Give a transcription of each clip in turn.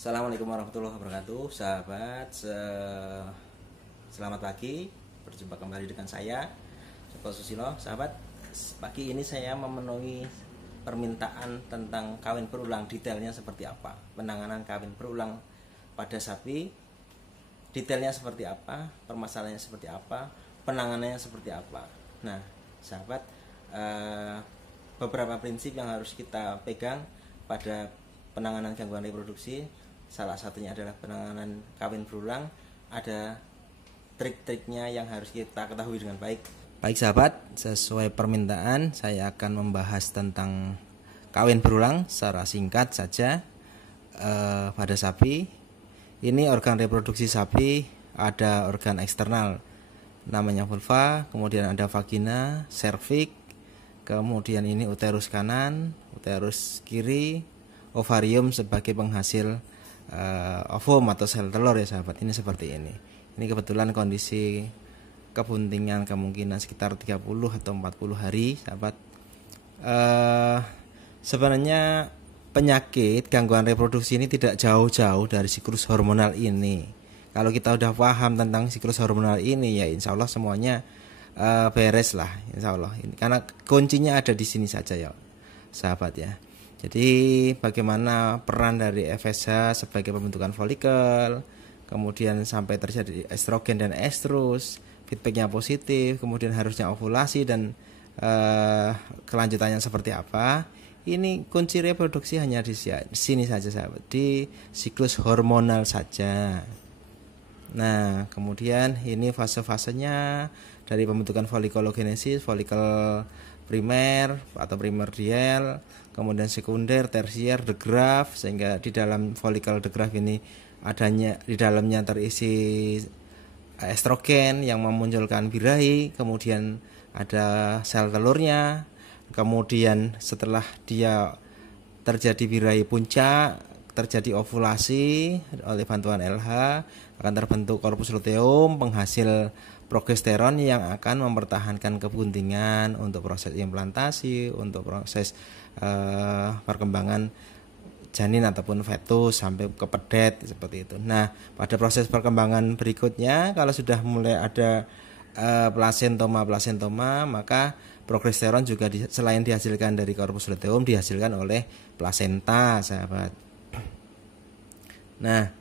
Assalamualaikum warahmatullahi wabarakatuh, sahabat. Selamat pagi, berjumpa kembali dengan saya, Joko Susilo. Sahabat, pagi ini saya memenuhi permintaan tentang kawin berulang, detailnya seperti apa, penanganan kawin berulang pada sapi, detailnya seperti apa, permasalahannya seperti apa, penanganannya seperti apa. Nah, sahabat, beberapa prinsip yang harus kita pegang pada penanganan gangguan reproduksi. Salah satunya adalah penanganan kawin berulang. Ada trik-triknya yang harus kita ketahui dengan baik. Baik sahabat, sesuai permintaan saya akan membahas tentang kawin berulang secara singkat saja. Pada sapi, ini organ reproduksi sapi ada organ eksternal namanya vulva, kemudian ada vagina, serviks, kemudian ini uterus kanan, uterus kiri, ovarium sebagai penghasil ovum atau sel telur ya sahabat. Ini seperti ini. Ini kebetulan kondisi kebuntingan kemungkinan sekitar 30 atau 40 hari sahabat. Sebenarnya penyakit gangguan reproduksi ini tidak jauh-jauh dari siklus hormonal ini. Kalau kita udah paham tentang siklus hormonal ini, ya insya Allah semuanya beres lah, insya Allah. Karena kuncinya ada di sini saja ya sahabat ya. Jadi bagaimana peran dari FSH sebagai pembentukan folikel, kemudian sampai terjadi estrogen dan estrus, feedbacknya positif, kemudian harusnya ovulasi dan kelanjutannya seperti apa. Ini kunci reproduksi hanya di sini saja sahabat, di siklus hormonal saja. Nah, kemudian ini fase-fasenya dari pembentukan folikulogenesis, folikel primer atau primordial, kemudian sekunder, tersier, degraf, sehingga di dalam folikel degraf ini di dalamnya terisi estrogen yang memunculkan birahi, kemudian ada sel telurnya, kemudian setelah dia terjadi birahi puncak, terjadi ovulasi oleh bantuan LH, akan terbentuk korpus luteum penghasil progesteron yang akan mempertahankan kebuntingan untuk proses implantasi, untuk proses perkembangan janin ataupun fetus sampai ke pedet seperti itu. Nah, pada proses perkembangan berikutnya kalau sudah mulai ada plasentoma, maka progesteron juga selain dihasilkan dari korpus luteum dihasilkan oleh plasenta, sahabat. Nah,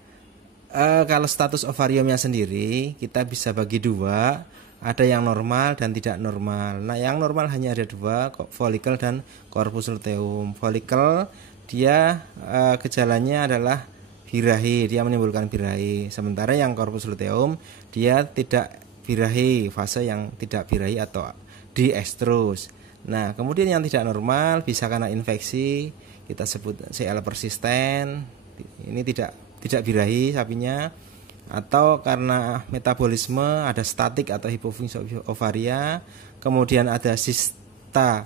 kalau status ovariumnya sendiri kita bisa bagi dua, ada yang normal dan tidak normal. Nah, yang normal hanya ada dua, folikel dan korpus luteum. Folikel dia gejalanya adalah birahi, dia menimbulkan birahi. Sementara yang korpus luteum dia tidak birahi, fase yang tidak birahi atau diestrus. Nah, kemudian yang tidak normal bisa karena infeksi, kita sebut CL persisten. Ini tidak birahi sapinya, atau karena metabolisme ada statik atau hipofungsi ovaria, kemudian ada sista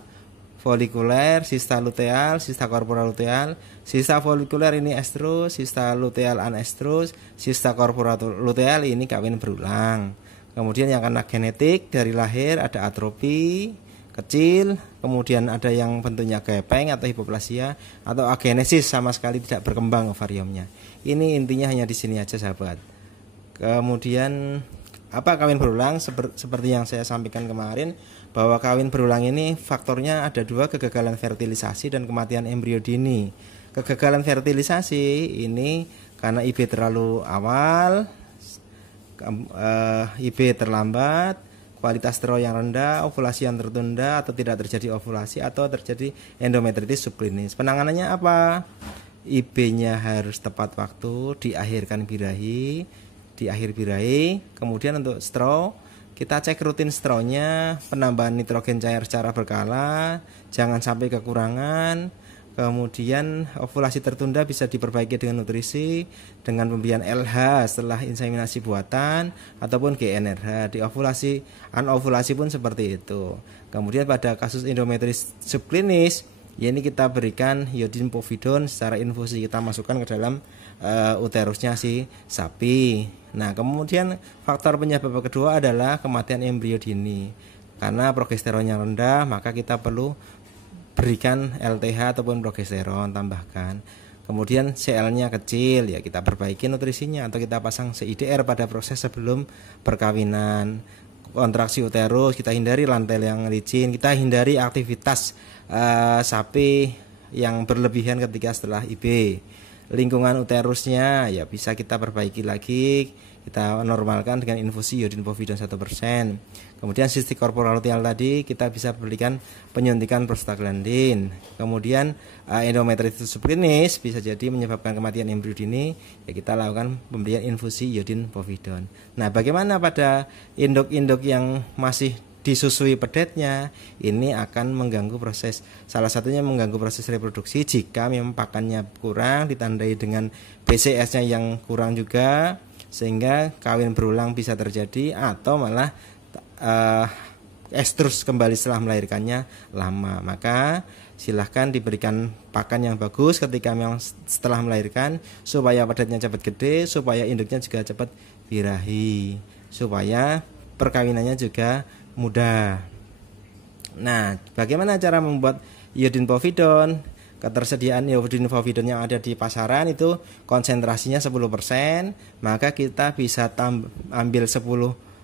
folikuler, sista luteal, sista korporal luteal. Sista folikuler ini estrus, sista luteal anestrus, sista korporal luteal ini kawin berulang. Kemudian yang karena genetik dari lahir ada atrofi kecil, kemudian ada yang bentuknya gepeng atau hipoplasia, atau agenesis sama sekali tidak berkembang ovariumnya. Ini intinya hanya di sini aja sahabat. Kemudian apa kawin berulang? Seperti yang saya sampaikan kemarin, bahwa kawin berulang ini faktornya ada dua, kegagalan fertilisasi dan kematian embrio dini. Kegagalan fertilisasi ini karena IB terlalu awal, IB terlambat, kualitas tero yang rendah, ovulasi yang tertunda atau tidak terjadi ovulasi, atau terjadi endometritis subklinis. Penanganannya apa? IB-nya harus tepat waktu, diakhirkan birahi, di akhir birahi. Kemudian untuk stro, kita cek rutin stronya, penambahan nitrogen cair secara berkala, jangan sampai kekurangan. Kemudian ovulasi tertunda bisa diperbaiki dengan nutrisi, dengan pemberian LH setelah inseminasi buatan ataupun GnRH. Di ovulasi, anovulasi pun seperti itu. Kemudian pada kasus endometritis subklinis, ya ini kita berikan iodin povidon secara infusi, kita masukkan ke dalam uterusnya si sapi. Nah, kemudian faktor penyebab kedua adalah kematian embrio dini. Karena progesteronnya rendah, maka kita perlu berikan LTH ataupun progesteron tambahkan. kemudian CL-nya kecil, ya kita perbaiki nutrisinya atau kita pasang CIDR pada proses sebelum perkawinan. Kontraksi uterus, kita hindari lantai yang licin, kita hindari aktivitas sapi yang berlebihan ketika setelah IB. Lingkungan uterusnya ya bisa kita perbaiki lagi, kita normalkan dengan infusi iodin povidon 1%. Kemudian sistik korporal luteal tadi kita bisa berikan penyuntikan prostaglandin. Kemudian endometritis subklinis bisa jadi menyebabkan kematian embrio dini, ya kita lakukan pemberian infusi iodin povidon. Nah, bagaimana pada induk-induk yang masih disusui pedetnya? Ini akan mengganggu proses, salah satunya mengganggu proses reproduksi jika memang pakannya kurang ditandai dengan BCS-nya yang kurang juga, sehingga kawin berulang bisa terjadi atau malah estrus kembali setelah melahirkannya lama. Maka silahkan diberikan pakan yang bagus ketika memang setelah melahirkan, supaya pedetnya cepat gede, supaya induknya juga cepat birahi, supaya perkawinannya juga mudah. Nah, bagaimana cara membuat iodin povidon? Ketersediaan iodin povidon yang ada di pasaran itu konsentrasinya 10%, maka kita bisa ambil 10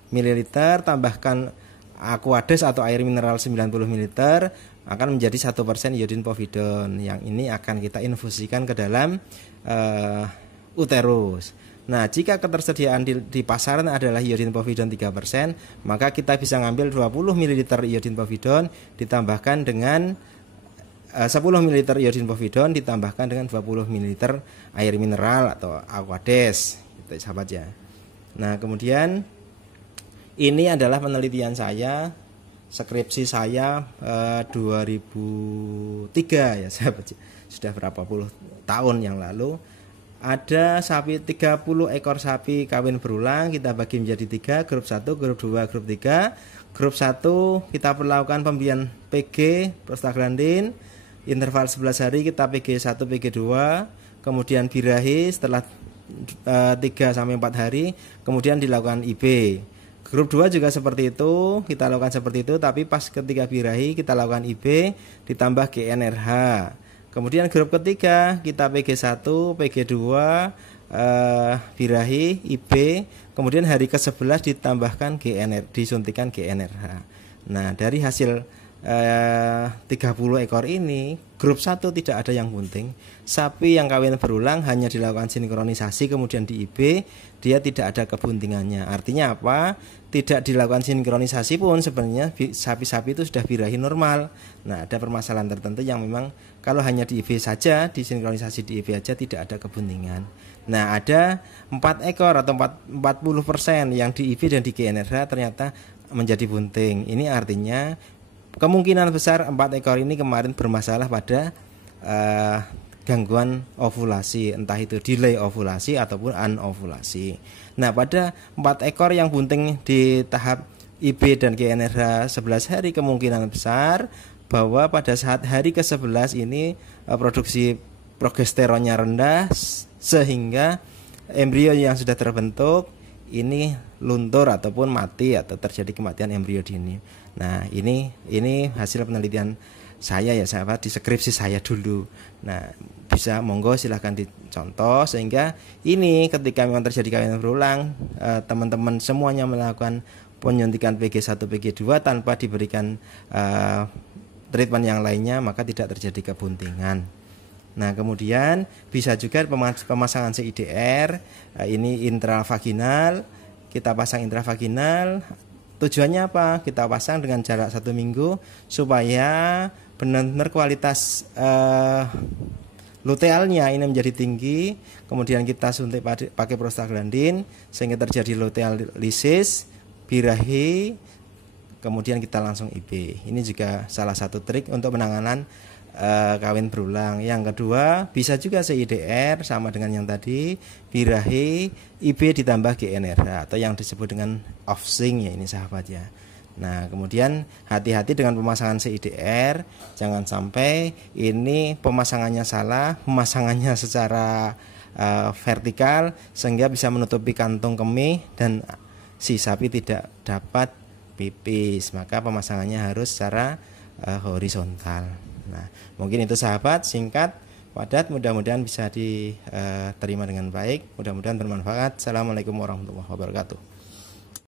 ml, tambahkan aquades atau air mineral 90 ml, akan menjadi 1% iodin povidon. Yang ini akan kita infusikan ke dalam uterus. Nah, jika ketersediaan di pasaran adalah iodin povidon 3%, maka kita bisa ngambil 20 ml iodin povidon ditambahkan dengan 10 ml iodin povidon ditambahkan dengan 20 ml air mineral atau aquades, gitu sahabat ya. Nah, kemudian ini adalah penelitian saya, skripsi saya 2003 ya sahabat. Sudah berapa puluh tahun yang lalu. Ada sapi 30 ekor sapi kawin berulang, kita bagi menjadi 3, grup 1, grup 2, grup 3. Grup 1 kita perlakukan pemberian PG prostaglandin, interval 11 hari kita PG1, PG2, kemudian birahi setelah 3 sampai 4 hari, kemudian dilakukan IB. Grup 2 juga seperti itu, kita lakukan seperti itu, tapi pas ketika birahi kita lakukan IB ditambah GNRH. Kemudian grup ketiga kita PG1, PG2, birahi, IB, kemudian hari ke-11 ditambahkan disuntikan GNRH. Nah, dari hasil 30 ekor ini, grup 1 tidak ada yang bunting. Sapi yang kawin berulang hanya dilakukan sinkronisasi kemudian di IB, dia tidak ada kebuntingannya. Artinya apa? Tidak dilakukan sinkronisasi pun sebenarnya sapi-sapi itu sudah birahi normal. Nah, ada permasalahan tertentu yang memang kalau hanya di IB saja, disinkronisasi di IB aja tidak ada kebuntingan. Nah, ada 4 ekor atau 40% yang di IB dan di GNRH ternyata menjadi bunting. Ini artinya kemungkinan besar 4 ekor ini kemarin bermasalah pada gangguan ovulasi, entah itu delay ovulasi ataupun anovulasi. Nah, pada 4 ekor yang bunting di tahap IB dan GNRH 11 hari, kemungkinan besar bahwa pada saat hari ke-11 ini produksi progesteronnya rendah sehingga embrio yang sudah terbentuk ini luntur ataupun mati atau terjadi kematian embrio dini. Nah, ini hasil penelitian saya ya sahabat, di skripsi saya dulu. Nah, bisa monggo silahkan dicontoh, sehingga ini ketika memang terjadi kawin berulang, teman-teman semuanya melakukan penyuntikan PG1, PG2 tanpa diberikan treatment yang lainnya, maka tidak terjadi kebuntingan. Nah, kemudian bisa juga pemasangan CIDR, ini intravaginal, kita pasang intravaginal. Tujuannya apa? Kita pasang dengan jarak 1 minggu supaya benar-benar kualitas lutealnya ini menjadi tinggi. Kemudian kita suntik pakai prostaglandin sehingga terjadi luteal lisis, birahi, kemudian kita langsung IB. Ini juga salah satu trik untuk penanganan kawin berulang. Yang kedua, bisa juga CIDR sama dengan yang tadi, birahi, IB ditambah GNRH atau yang disebut dengan off-sync ya ini sahabat ya. Nah, kemudian hati-hati dengan pemasangan CIDR, jangan sampai ini pemasangannya salah, pemasangannya secara vertikal sehingga bisa menutupi kantung kemih dan si sapi tidak dapat pipis. Maka pemasangannya harus secara horizontal. Nah, mungkin itu sahabat singkat padat, mudah-mudahan bisa diterima dengan baik, mudah-mudahan bermanfaat. Assalamualaikum warahmatullahi wabarakatuh.